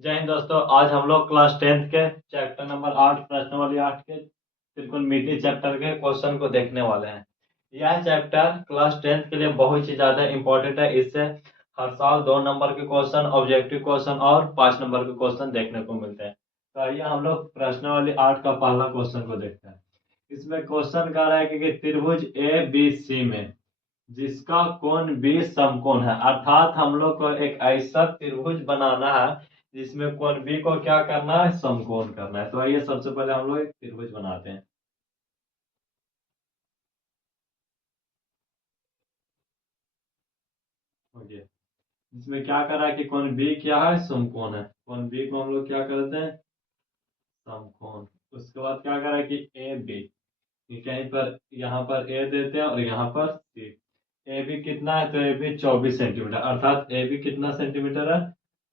जय हिंद दोस्तों। आज हम लोग क्लास 10th के चैप्टर नंबर 8 प्रश्नावली 8 के त्रिकोणमिति चैप्टर के क्वेश्चन को देखने वाले हैं। यह चैप्टर क्लास 10th के लिए बहुत ही ज्यादा इंपॉर्टेंट है। इससे हर साल 2 नंबर के क्वेश्चन, ऑब्जेक्टिव क्वेश्चन और 5 नंबर के क्वेश्चन देखने को मिलते हैं। तो आइए हम लोग प्रश्नावली 8 का पहला क्वेश्चन को देखते हैं। इसमें क्वेश्चन कह रहा है कि त्रिभुज ए बी सी में जिसका कोण बी समकोण है, अर्थात हम लोग को एक ऐसा त्रिभुज बनाना है जिसमें कोण बी को क्या करना है, समकोण करना है। तो आइए सबसे पहले हम लोग एक त्रिभुज बनाते हैं। ओके, इसमें क्या कर रहा है कि कोण बी क्या है, समकोण है। कोण बी को हम लोग क्या करते हैं, समकोण। उसके बाद क्या कर रहा है कि ए बी, कहीं पर यहाँ पर ए देते हैं और यहाँ पर सी। ए बी कितना है, तो ए बी 24 सेंटीमीटर, अर्थात ए बी कितना सेंटीमीटर है,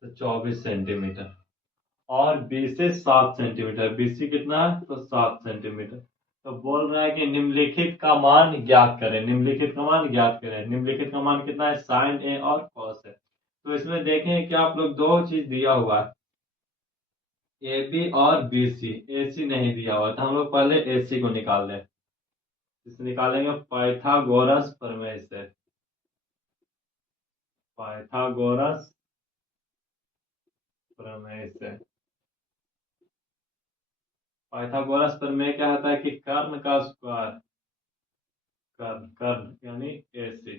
तो 24 सेंटीमीटर। और बी से 7 सेंटीमीटर, बीसी कितना है, तो 7 सेंटीमीटर। तो बोल रहा है कि निम्नलिखित का मान ज्ञात करें। निम्नलिखित का मान ज्ञात करें। निम्नलिखित का मान कितना है, साइन ए और कॉस है। तो इसमें देखें कि आप लोग दो चीज दिया हुआ है, ए बी और बी सी। ए सी नहीं दिया हुआ, तो हम लोग पहले ए सी को निकाल लें। इसे निकालेंगे पाइथागोरस प्रमेय से। पाइथागोरस प्रमेय से। पाइथागोरस प्रमेय क्या होता है कि कर्ण का स्क्वायर, कर्ण कर्ण यानी ए सी,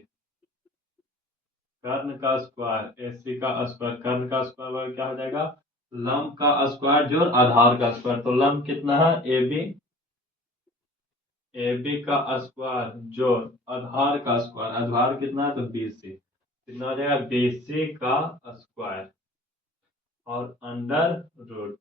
कर्ण का स्क्वायर, एसी का स्क्वायर, कर्ण का स्क्वायर बराबर क्या हो जाएगा, लंब का स्क्वायर जोड़ आधार का स्क्वायर। तो लंब कितना है, ए बी, ए बी का स्क्वायर जोड़ आधार का स्क्वायर, आधार कितना है, तो बी सी। कितना हो जाएगा, बी सी का स्क्वायर और अंडर रूट।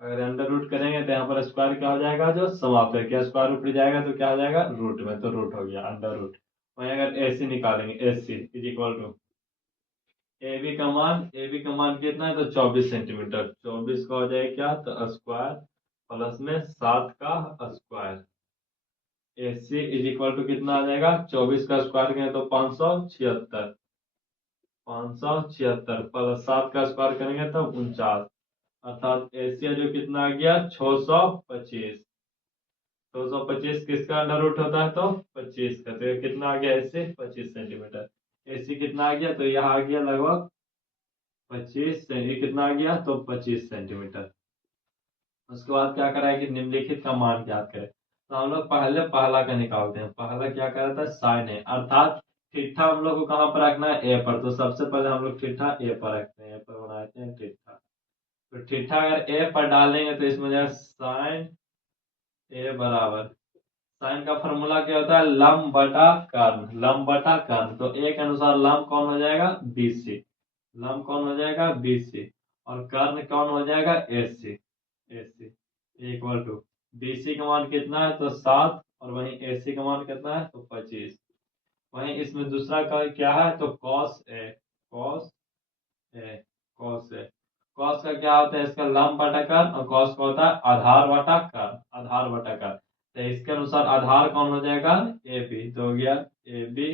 अगर अंडर रूट करेंगे तो यहाँ पर स्क्वायर क्या हो जाएगा, जो समाप्त है, क्या स्क्वायर रूट जाएगा तो क्या हो जाएगा, रूट में, तो रूट हो गया अंडर रूट। वहीं अगर ए सी निकालेंगे, A C is equal to A B का मान, ए बी का मान कितना है, तो 24 सेंटीमीटर। 24 का हो जाएगा क्या, तो स्क्वायर प्लस में 7 का square. A C is equal to कितना आ जाएगा, 24 का स्क्वायर करें तो 576, 576 प्लस 7 का स्क्वायर करेंगे तो 49, अर्थात एशिया जो कितना आ गया, 625। 625 किसका अंडर रूट होता है, तो 25 का। तो ये कितना आ गया, एसी 25 सेंटीमीटर। एसी कितना आ गया, तो यह आ गया लगभग 25 से, ये कितना आ गया, तो 25 सेंटीमीटर। उसके बाद क्या करा है कि निम्नलिखित का मान ज्ञात करें। तो हम लोग पहले पहला का निकालते हैं। पहला क्या करा था, साइन ए, अर्थात थीटा हम लोग को कहाँ पर रखना है, ए पर। तो सबसे पहले हम लोग थीटा ए पर रखते हैं, ए पर बनाते हैं थीटा। तो थीटा अगर ए पर डालेंगे तो इसमें जाए साइन ए बराबर, साइन का फॉर्मूला क्या होता है, लंब बटा कर्ण, लंब बटा कर्ण। तो ए के अनुसार लंब कौन हो जाएगा, बीसी, लंब कौन हो जाएगा, बीसी, और कर्ण कौन हो जाएगा, AC. AC equal to BC का मान कितना है, तो 7, और वहीं एसी का मान कितना है, तो 25। वहीं इसमें दूसरा का क्या है, तो cos A, cos A, cos A. Cos का क्या होता है, इसका लंब बटा कर, और कॉस का होता है आधार बटा कर, आधार बटा कर। तो इसके अनुसार आधार कौन हो जाएगा, ए बी, तो हो गया ए बी,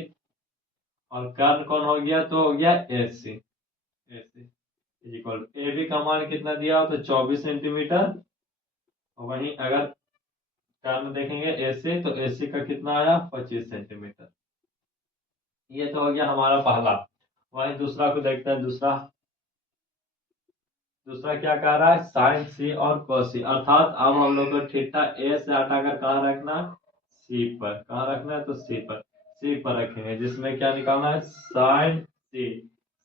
और कर्ण कौन हो गया, तो हो गया ए सी। ए सी इक्वल, ए बी का मान कितना दिया हो, तो 24 सेंटीमीटर। और वहीं अगर कर्ण देखेंगे ए सी, तो ए सी का कितना आया, 25 सेंटीमीटर। ये तो हो गया हमारा पहला। वहीं दूसरा को देखते हैं। दूसरा, दूसरा क्या कह रहा है, साइन सी और कोसी, अर्थात अब हम लोग को थीटा ए से हटाकर कहाँ रखना है, सी पर। कहाँ रखना है, तो सी पर। सी पर रखेंगे, जिसमें क्या निकालना है, साइन सी।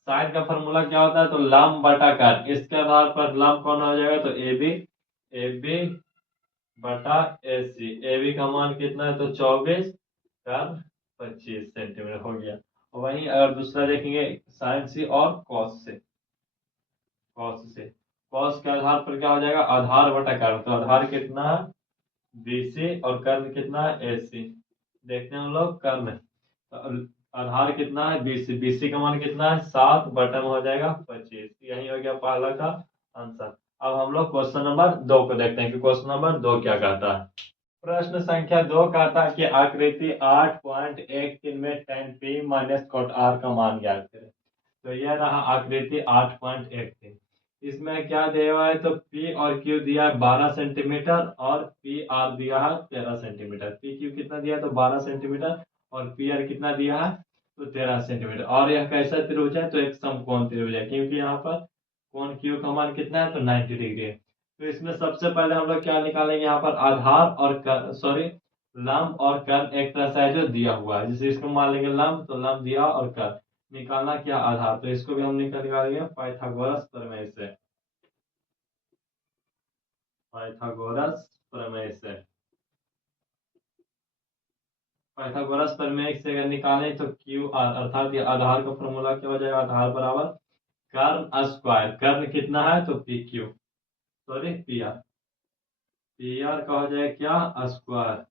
साइन का फॉर्मूला क्या होता है, तो लंब बटा कर, इसके आधार पर लंब कौन हो जाएगा, तो ए बी, ए बी बटा ए सी। ए बी का मान कितना है, तो 24 कर 25 सेंटीमीटर हो गया। वहीं अगर दूसरा देखेंगे, साइन सी और कॉस से, कॉस से, कॉस के आधार पर क्या हो जाएगा, आधार बटा कर्ण। तो आधार कितना है, बीसी, और कर्ण कितना है, एसी। देखते हैं हम लोग कर्ण, तो आधार कितना है, बीसी, बीसी का मान कितना है, 7 बटा में हो जाएगा 25। यही हो गया पहला का आंसर। अब हम लोग क्वेश्चन नंबर 2 को देखते हैं कि क्वेश्चन नंबर 2 क्या कहता है। प्रश्न संख्या 2 कहता है कि आकृति 8.13 में tan p minus cot r का मान ज्ञात करें। तो यह रहा आकृति 8.13। इसमें क्या दिया हुआ है, तो पी और क्यू दिया है 12 सेंटीमीटर और पी आर दिया है 13 सेंटीमीटर। पी क्यू कितना दिया है, तो 12 सेंटीमीटर और पी आर कितना दिया है, तो 13 सेंटीमीटर। और यह कैसा त्रिभुज है, तो एक समकोण त्रिभुज है, क्योंकि यहाँ पर कोण क्यू का मान कितना है, तो 90 डिग्री है। तो इसमें सबसे पहले हम लोग क्या निकालेंगे, यहाँ पर आधार और सॉरी लंब और कर्ण एक तरह से है जो दिया हुआ है, जैसे इसको मान लेंगे लंब, तो लंब दिया और कर्ण निकालना क्या आधार, तो इसको भी हम निकालेंगे पाइथागोरस प्रमेय से। पाइथागोरस प्रमेय से, पाइथागोरस प्रमेय से अगर निकालें तो क्यू आर अर्थात ये आधार का फॉर्मूला क्या हो जाएगा, आधार बराबर कर्ण स्क्वायर, कर्ण कितना है, तो P Q sorry P R का हो जाएगा क्या स्क्वायर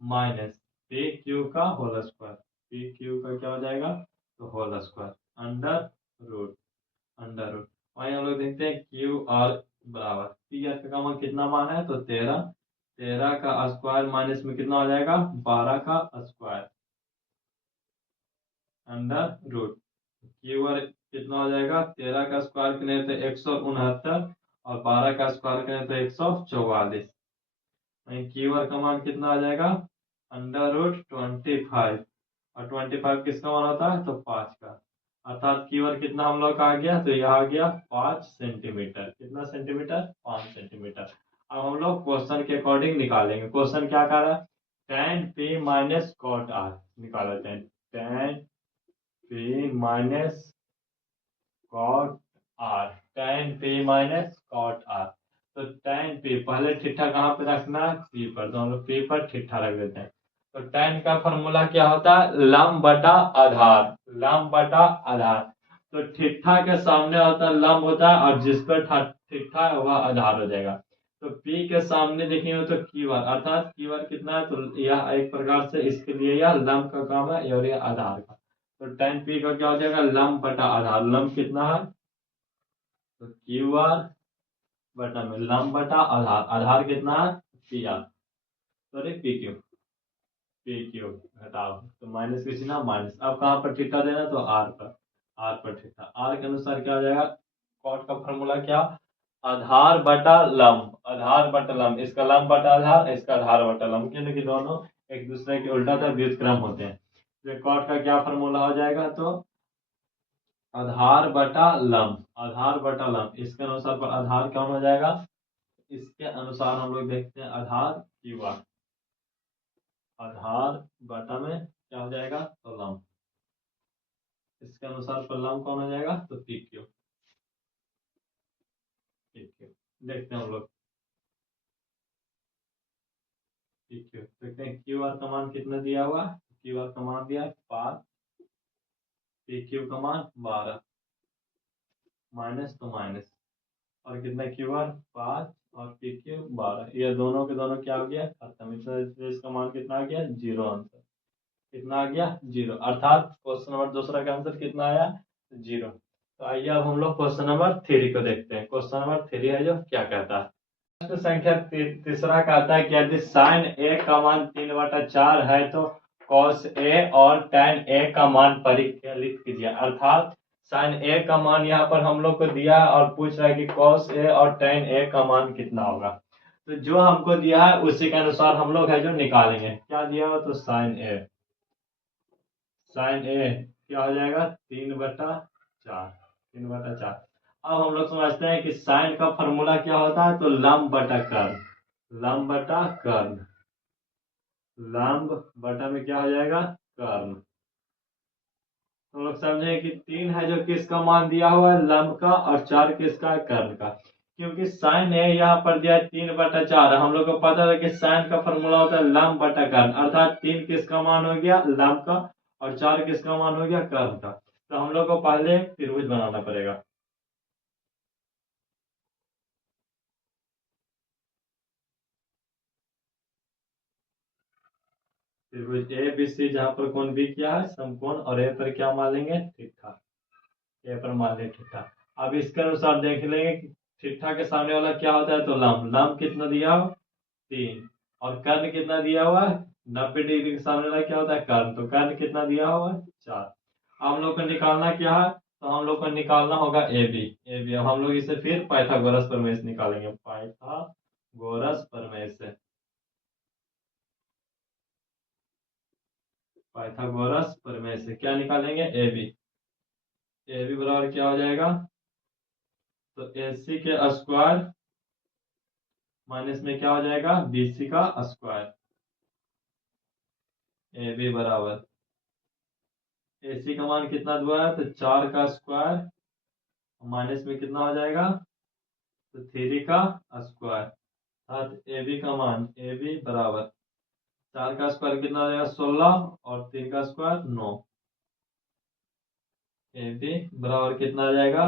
माइनस पी क्यू का होल स्क्वायर, पी क्यू का क्या हो जाएगा, तो होल स्क्वायर अंडर रूट वही हम लोग देखते हैं क्यू आर बराबर पी आर का मान कितना मान है, तो 13, 13 का स्क्वायर माइनस में कितना हो जाएगा, 12 का square under root Q R कितना हो जाएगा, 13 का स्क्वायर करें तो 169 और 12 का स्क्वायर करें तो 144। वहीं क्यू आर का मान कितना आ जाएगा, अंडर रूट 25 और 25 किसका मान होता है, तो 5 का, अर्थात क्यू आर कितना हम लोग का आ गया, तो यह आ गया 5 सेंटीमीटर, कितना सेंटीमीटर, 5 सेंटीमीटर। अब हम लोग क्वेश्चन के अकॉर्डिंग निकालेंगे, क्वेश्चन क्या कर रहा है, tan p minus cot R निकाल लेते हैं, tan p minus cot R, tan p minus cot R, तो tan p पहले ठिठा कहाँ पे रखना है, p पर, तो हम लोग p पर ठिठा रख देते हैं। तो tan का फॉर्मूला क्या होता है, लंब बटा आधार, लंब बटा आधार, तो ठिठा के सामने होता है लंब होता है और जिस पर ठिठा है वह आधार हो जाएगा। तो p के सामने देखेंगे तो क्यू आर, अर्थात क्यू आर कितना है, तो यह एक प्रकार से इसके लिए यह लंब का काम है और यह आधार का, तो tan p का क्या हो जाएगा, लंब बटा आधार, लंब कितना है, तो क्यू आर बटा में लंब बटा आधार, आधार कितना है, P R sorry P Q घटाओ, तो माइनस के चिन्ह माइनस, अब कहाँ पर थीटा देना, तो आर पर थीटा, आर के अनुसार क्या हो जाएगा, कॉट का फॉर्मूला क्या, आधार बटा लंब, आधार बटा लंब, इसका लंब बटा आधार, इसका आधार बटा लंब, क्योंकि दोनों एक दूसरे के उल्टा था व्युत्क्रम होते हैं। तो कॉट का क्या फॉर्मूला हो जाएगा, तो आधार बटा लंब, आधार बटा लंब, इसके अनुसार पर आधार कौन हो जाएगा, इसके अनुसार हम लोग देखते हैं आधार क्यू आर, आधार बटा में क्या हो जाएगा, तो लंब, इसके अनुसार पर लंब कौन हो जाएगा, तो पी क्यू, देखते हैं हम लोग पी क्यू, देखते हैं क्यू आर का मान कितना दिया हुआ, क्यू आर का मान दिया 5, पी क्यू का मान 12, माइनस तो माइनस, और कितना क्यू आर 5 और पी क्यू 12, ये दोनों के दोनों क्या हो गया खत्म, इसका मान कितना आ गया, जीरो आंसर, कितना आ गया, जीरो, अर्थात क्वेश्चन नंबर दूसरा का आंसर कितना आया, जीरो। तो आइए अब हम लोग क्वेश्चन नंबर 3 को देखते हैं, क्वेश्चन नंबर 3 है जो क्या कहता है, प्रश्न संख्या तीसरा कहता है कि यदि साइन ए का मान 3/4 है तो कॉस ए और tan ए का मान परिकलित कीजिए, अर्थात साइन ए का मान यहाँ पर हम लोग को दिया है और पूछ रहा है कि कॉस ए और tan ए का मान कितना होगा, तो जो हमको दिया है उसी के अनुसार हम लोग है जो निकालेंगे, क्या दिया हो, तो साइन ए, साइन ए क्या हो जाएगा 3/4, 3/4। अब हम लोग समझते हैं कि साइन का फॉर्मूला क्या होता है, तो लंब बटा कर्ण, लंब बटा कर्ण, लंब बटा में क्या हो जाएगा, कर्ण, तो लोग समझे कि 3 है जो किसका मान दिया हुआ है, लंब का, और 4 किसका है, कर्ण का, क्योंकि साइन है यहाँ पर दिया है 3/4, हम लोग को पता है कि साइन का फॉर्मूला होता है लंब बटा कर्ण, अर्थात 3 किसका मान हो गया, लंब का, और 4 किसका मान हो गया, कर्ण का, तो हम लोग को पहले त्रिभुज बनाना पड़ेगा, त्रिभुज ए बी सी, जहां पर कोण बी क्या है, समकोण, और ए पर क्या मान लेंगे, थीटा, ए पर मान लेंगे थीटा। अब इसके अनुसार देख लेंगे कि थीटा के सामने वाला क्या होता है, तो लंब, लंब कितना दिया हो, 3, और कर्ण कितना दिया हुआ है, 90 डिग्री के सामने वाला क्या होता है, कर्ण, तो कर्ण कितना दिया हुआ है, 4। हम लोग को निकालना क्या है, तो हम लोग को निकालना होगा ए बी। ए बी अब हम लोग इसे फिर पाइथागोरस प्रमेय से निकालेंगे। पाइथागोरस प्रमेय से, पाइथागोरस प्रमेय से क्या निकालेंगे? ए बी। ए बी बराबर क्या हो जाएगा? तो ए सी के स्क्वायर माइनस में क्या हो जाएगा? बी सी का स्क्वायर। ए बी बराबर ए सी का मान कितना हुआ है? तो 4 का स्क्वायर माइनस में कितना हो जाएगा? तो 3 का स्क्वायर। अर्थात ए बी का मान, ए बी बराबर 4 का स्क्वायर कितना हो जाएगा? 16 और 3 का स्क्वायर 9। ए बी बराबर कितना आ जाएगा?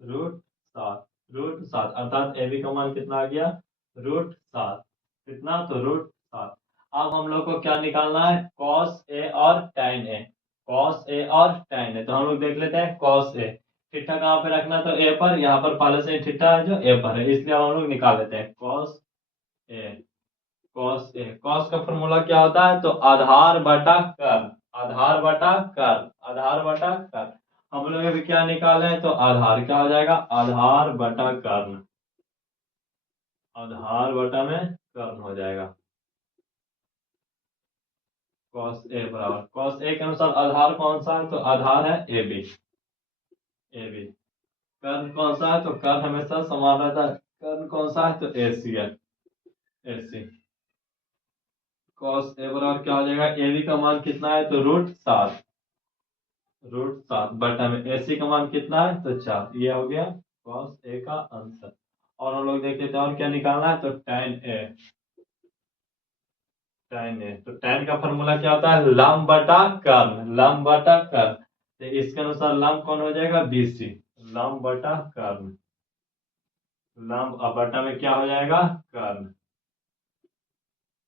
√7। √7 अर्थात ए बी का मान कितना आ गया? √7। कितना? तो √7। अब हम लोग को क्या निकालना है? कॉस ए और tan ए। कॉस ए और tan ए, तो हम लोग देख लेते हैं कॉस ए। थीटा कहाँ पे रखना? तो ए पर। यहाँ पर पहले से थीटा है जो ए पर है, इसलिए हम लोग निकाल लेते हैं cos A. Cos A, cos का फॉर्मूला क्या होता है? तो आधार बटा कर्ल। आधार बटा कर्ल। आधार बटा कर्ल। हम लोग अभी क्या निकाले हैं? तो आधार क्या हो जाएगा? आधार बटा कर्ल। आधार बटा में कर्ल हो जाएगा। कॉस ए बराबर, कॉस ए के अनुसार आधार कौन सा है? तो आधार है ए बी। A B. कर्ल कौन सा है? तो कर्ल हमेशा समान रहता है। कर्ल कौन सा है? तो ए सी है। ए सी। कॉस ए बराबर क्या हो जाएगा? ए बी का मान कितना है? तो √7। √7 बटा में ए सी का मान कितना है? तो 4। ये हो गया कॉस ए का आंसर। और हम लोग देख लेते हैं और क्या निकालना है? तो tan ए। tan ए, तो tan का फॉर्मूला क्या होता है? लंब बटा कर्ल। लंब बटा कर्ल। तो इसके अनुसार लंब कौन हो जाएगा? BC। लंब बटा कर्ल। लंब अब बटा में क्या हो जाएगा? कर्ल।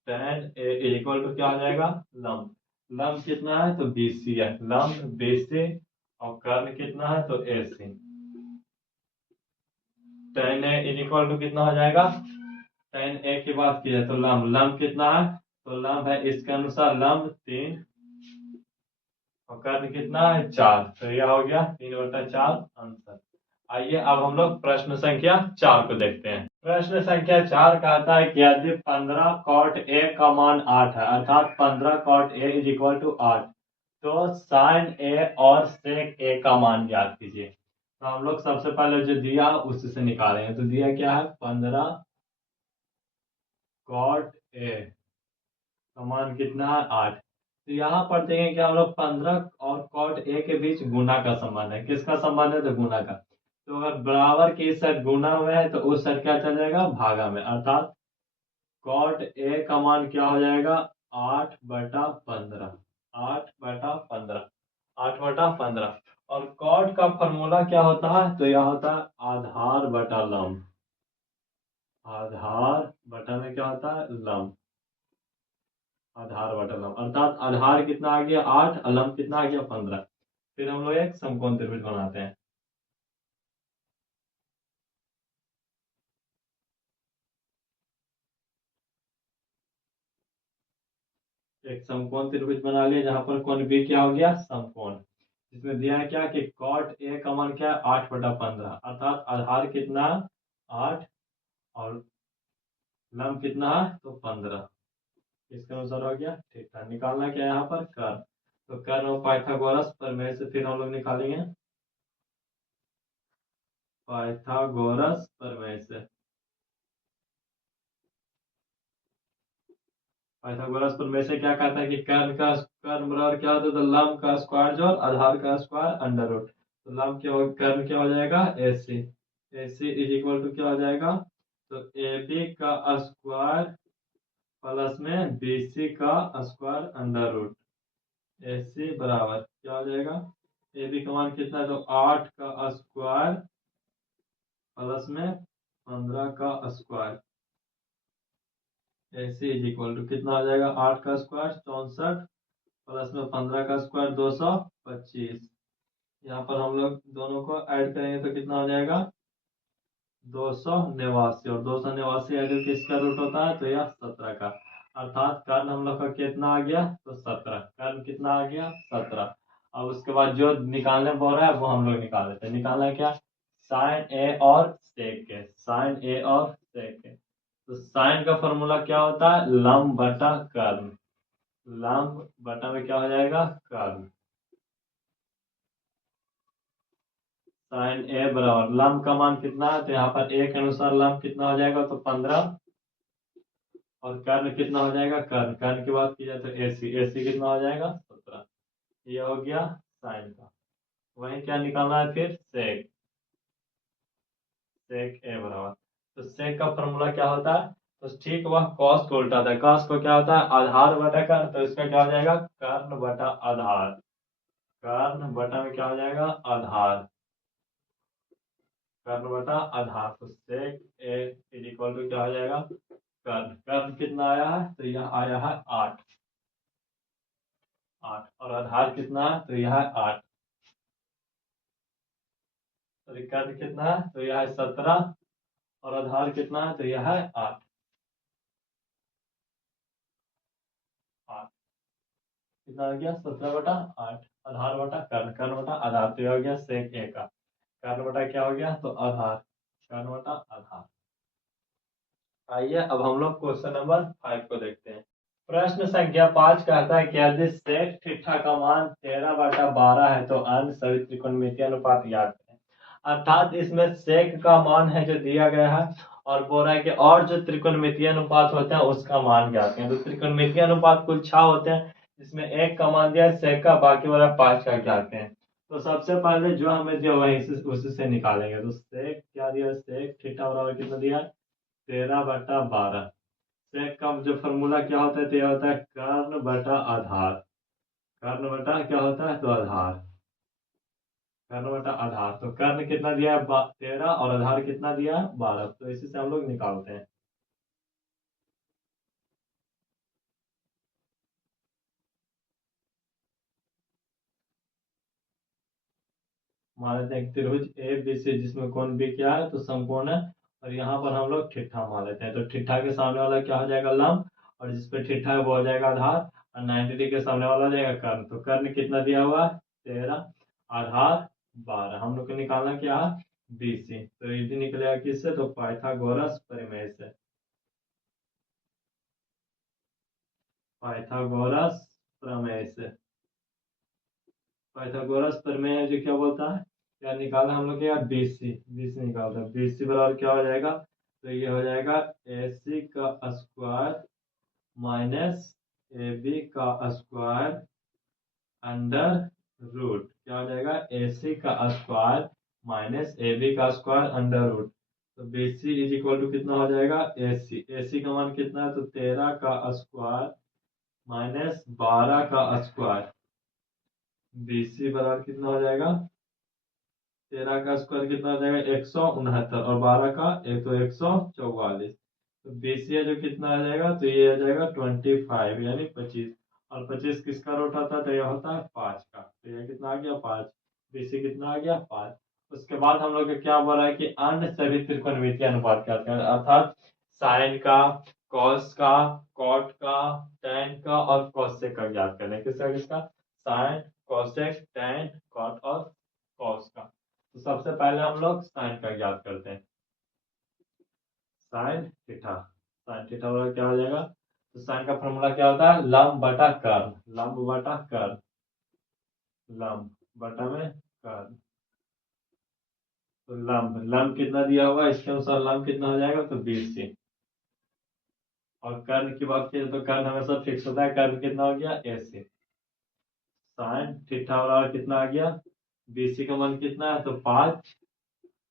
tan ए इक्वल टू क्या हो जाएगा? लंब। लंब कितना है? तो BC है। लंब BC और कर्ल कितना है? तो AC। tan A equal to कितना हो जाएगा? tan ए की बात की है तो लंब, लंब कितना है? तो लंब है इसके अनुसार लंब 3 और कर्ण कितना है? 4। तो यह हो गया 3/4 आंसर। आइए अब हम लोग प्रश्न संख्या 4 को देखते हैं। प्रश्न संख्या 4 कहता है कि यदि 15 cot a का मान 8 है, अर्थात 15 cot a is equal to 8, तो sin a और sec a का मान ज्ञात कीजिए। तो हम लोग सबसे पहले जो दिया उसी से निकालेंगे। तो दिया क्या है? 15 cot a का मान कितना है? 8। तो यहाँ पर देखेंगे कि हम लोग 15 और cot a के बीच गुना का संबंध है। किसका संबंध है? तो गुना का। तो अगर बराबर के इस साइड गुना हुआ है तो उस साइड क्या चल जाएगा? भागा में। अर्थात cot a का मान क्या हो जाएगा? 8/15। 8/15। 8/15। और cot का फॉर्मूला क्या होता है? तो यह होता है आधार बटा लंब। आधार बटा में क्या होता है? लंब। आधार बटा लंब अर्थात आधार कितना आ गया? 8 और लंब कितना आ गया? 15। फिर हम लोग एक समकोण त्रिभुज बनाते हैं। एक समकोण त्रिभुज बना लिया जहां पर कोण बी क्या हो गया? समकोण। इसमें दिया है क्या कि cot a का मान क्या है? 8/15 अर्थात आधार कितना है? 8 और लंब कितना है? तो 15। इसके अनुसार हो गया। ठीक है, निकालना क्या है यहाँ पर? कर्ल। तो कर्ल और पाइथागोरस प्रमेय से फिर हम लोग निकालेंगे। पाइथागोरस प्रमेय से, पाइथागोरस प्रमेय से क्या कहता है कि कर्ण बराबर क्या होता है? तो लंब का स्क्वायर जोड़ आधार का स्क्वायर अंडर रूट। तो लंब क्या हो? कर्ण क्या हो जाएगा? AC। AC is equal to क्या हो जाएगा? तो AB का स्क्वायर प्लस में BC का स्क्वायर अंडर रूट। AC बराबर क्या हो जाएगा? AB का मान कितना है? तो 8 का स्क्वायर प्लस में 15 का square. AC is equal to कितना हो जाएगा? 8 का स्क्वायर 64 प्लस में 15 का स्क्वायर 225। यहाँ पर हम लोग दोनों को ऐड करेंगे तो कितना हो जाएगा? 289। और 289 ऐड किसका रूट होता है? तो यह 17 का। अर्थात कर्ण हम लोग का कितना आ गया? तो 17। कर्ण कितना आ गया? 17। अब उसके बाद जो निकालने बोल रहा है वो हम लोग निकाल लेते हैं। निकालना है क्या, साइन ए और सेक ए, साइन ए और सेक ए। तो साइन का फॉर्मूला क्या होता है, लंब बटा कर्ल, लंब बटा में क्या हो जाएगा, कर्ल। साइन ए बराबर लंब का मान कितना है, तो यहाँ पर ए के अनुसार लंब कितना हो जाएगा, तो 15, और कर्ण कितना हो जाएगा, कर्ण कर्ण की बात की जाए तो एसी, एसी कितना हो जाएगा, 17। ये हो गया साइन का। वही क्या निकालना है फिर, सेक, सेक ए बराबर, तो सेक का फॉर्मूला क्या होता है, तो ठीक वह कॉस को उल्टा था, कॉस को क्या होता है, आधार बटा कर्ण, तो इसका क्या हो जाएगा, कर्ण बटा आधार, कर्ण बटा में क्या हो जाएगा, आधार, कर्ण बटा आधार। तो सेक ए इज इक्वल टू क्या हो जाएगा, कर्ण, कर्ण कितना आया है, तो यह आया है 8, 8, और आधार कितना है, तो यह है 8, तो कर्ण कितना है, तो यह है 17, और आधार कितना है, तो यह है 8, 8 कितना हो गया, 17 बटा 8, आधार बटा कर्ण, कर्ण बटा आधार, तो यह हो गया सेक ए का, कर्ण बटा क्या हो गया, तो आधार, कर्ण बटा आधार। आइए अब हम लोग क्वेश्चन नंबर 5 को देखते हैं। प्रश्न संख्या 5 कहता है कि यदि सेक थीटा का मान 13/12 है तो अन्य सभी त्रिकोणमितीय अनुपात ज्ञात करें। अर्थात इसमें सेक का मान है जो दिया गया है, और बोल रहा है कि और जो त्रिकोणमितीय अनुपात होते हैं उसका मान ज्ञात करें। तो त्रिकोणमितीय अनुपात कुल 6 होते हैं, जिसमें एक का मान दिया है सेक का, बाकी वाला 5 का ज्ञात करें। तो सबसे पहले जो हमें दिया वही उसी से निकालेंगे। तो सेक क्या दिया, सेक थीटा बराबर कितना दिया है, 13/12। सेक का जो फॉर्मूला क्या होता है, तो यह होता है कर्ण बटा आधार, कर्ण बटा क्या होता है, तो आधार, कर्ण बटा आधार। तो कर्ण कितना दिया है, 13, और आधार कितना दिया है, 12। तो इसी से हम लोग निकालते हैं। मान लेते हैं एक त्रिभुज ए बी सी जिसमें कोण बी क्या है, तो समकोण है, और यहाँ पर हम लोग ठिठा मान लेते हैं। तो ठिठा के सामने वाला क्या हो जाएगा, लंब, और जिसपे ठिठा है वो हो जाएगा आधार, और 90 डिग्री के सामने वाला हो जाएगा कर्ण। तो कर्ण कितना दिया हुआ है, 13, आधार 12। हम लोग को निकालना क्या है, बीसी। तो इजी निकलेगा किससे, तो पाइथागोरस प्रमेय से, पाइथागोरस प्रमेय से। पाइथागोरस प्रमेय जो क्या बोलता है, क्या निकालना हम लोग, क्या बीसी, बीसी निकालते हैं। बीसी बराबर क्या हो जाएगा, तो ये हो जाएगा एसी का स्क्वायर माइनस ए बी का स्क्वायर अंडर रूट, क्या हो जाएगा, एसी का स्क्वायर माइनस ए बी का स्क्वायर अंडर रूट। तो बीसी इज इक्वल टू कितना हो जाएगा, एसी, एसी का मान कितना है, तो 13 का स्क्वायर माइनस 12 का स्क्वायर। बीसी बराबर कितना हो जाएगा, 13 का स्क्वायर कितना हो जाएगा, 169, और 12 का एक तो 144। तो बीसीए जो कितना आ जाएगा, तो ये आ जाएगा 25 यानी 25, और 25 किसका रूट होता है, तो यह होता है 5 का। तो यह कितना आ गया, 5, बीसी कितना आ गया, 5। उसके बाद हम लोग क्या बोला है कि अन्य सभी त्रिकोणमितीय अनुपात क्या होते हैं, अर्थात साइन का, कॉस का, कॉट का, टैन का और कॉसेक का ज्ञात करना है। किसका किसका, साइन, कॉसेक, टैन, कॉट और कॉस का। तो सबसे पहले हम लोग साइन का ज्ञात करते हैं। साइन थीटा, साइन थीटा बराबर क्या हो जाएगा, तो साइन का फॉर्मूला क्या होता है, लंब बटा कर्ल, लंब बटा कर्ल, लंब बटा में कर्ल। तो लंब, लंब कितना दिया हुआ है इसके अनुसार लंब कितना हो जाएगा, तो 20 और कर्ण की बात की तो कर्ण हमेशा फिक्स होता है, कर्ण कितना हो गया, AC। साइन थीटा बराबर कितना आ गया, BC का मान कितना है, तो 5,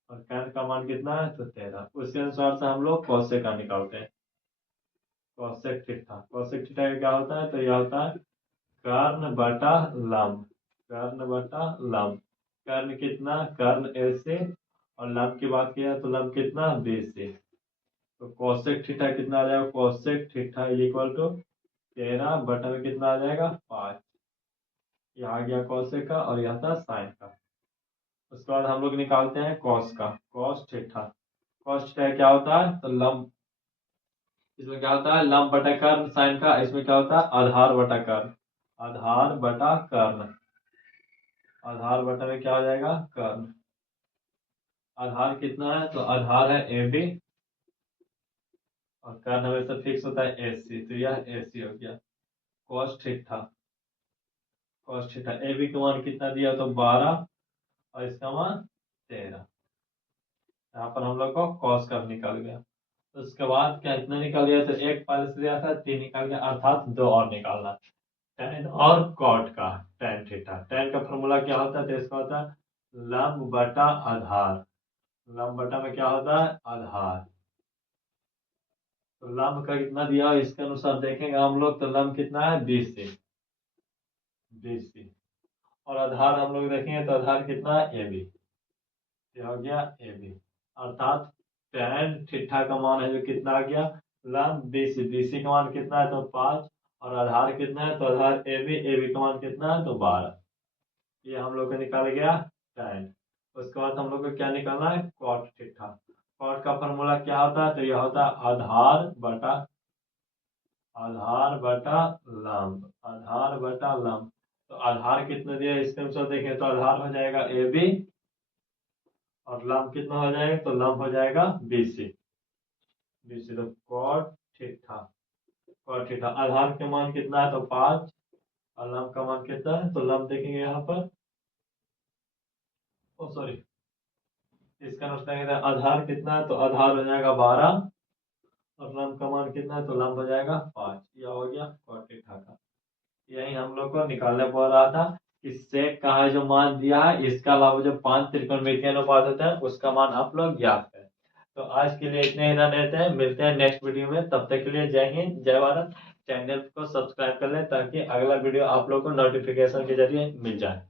और कर्ण का मान कितना है, तो 13। उसी अनुसार से हम लोग कॉसेक का निकालते हैं। कॉसेक थीटा, कॉसेक थीटा का क्या होता है, तो यह होता है कर्ण बटा लंब, कर्ण बटा लंब। कर्ण कितना, कर्ण AC, और लंब की बात किया तो लंब कितना, BC। तो कॉसेक थीटा कितना आ जाएगा, cosec theta is equal to 13 बटा में कितना आ जाएगा, 5। यह आ गया कॉसेक का, और यह था साइन का। उसके बाद हम लोग निकालते हैं कॉस का, कॉस थीटा। कॉस थीटा क्या होता है, तो लंब, इसमें क्या होता है, लंब बटा कर्ण, साइन का इसमें क्या होता है, आधार बटा कर्ण, आधार बटा कर्ण। आधार बटा में क्या हो जाएगा, कर्ण। आधार कितना है, तो आधार है ए बी, और कर्ण हमेशा फिक्स होता है ए सी, तो यह ए सी हो गया। Cos theta, cos theta A B का मान कितना दिया, तो 12, और इसका मान 13। यहाँ पर हम लोग को कॉस का निकल गया। तो उसके बाद क्या इतना निकल गया, तो एक पहले से दिया था 3 निकल गया, अर्थात 2 और निकालना। टेन और कॉट का टेन थीटा, टेन का फॉर्मूला क्या होता है, तो इसका होता है लंब बटा आधार। लंब बटा में क्या होता है, आधार। तो लंब का कितना दिया है इसके अनुसार देखेंगे हम लोग, तो लंब कितना है 20 से 20। और आधार हम लोग देखेंगे तो आधार कितना है ए बी, क्या हो गया ए बी। अर्थात टेन थीटा का मान है जो कितना आ गया, लंब 20, 20 का मान कितना है, तो 5, और आधार कितना है, तो आधार ए बी का मान कितना है, तो 12। ये हम लोग का निकाल गया टेन। उसके बाद हम लोग को क्या निकालना है, कॉट थीटा। कॉट का फॉर्मूला क्या होता है, तो यह होता है आधार बटा लंब, आधार बटा लंब। तो आधार कितना दिया इसके अनुसार देखें, तो आधार हो जाएगा ए बी, और लंब कितना हो जाएगा, तो लंब हो जाएगा BC। BC तो कॉट थीटा, कॉट थीटा आधार के मान कितना है, तो 5, और लंब का मान कितना है, तो लंब देखेंगे यहाँ पर, ओ सॉरी, इसका अनुसार आधार कितना है, तो आधार हो जाएगा 12, और लंब का मान कितना है, तो लंब हो जाएगा 5। यह हो गया कॉट थीटा का। यही हम लोग को निकालने पड़ रहा था कि सेक का है जो मान दिया है, इसका अलावा जो 5 त्रिकोणमितीय अनुपात होता है उसका मान आप लोग ज्ञात करें। तो आज के लिए इतने ही रहते हैं, मिलते हैं नेक्स्ट वीडियो में, तब तक के लिए जय हिंद जय भारत। चैनल को सब्सक्राइब कर लें ताकि अगला वीडियो आप लोग को नोटिफिकेशन के जरिए मिल जाए।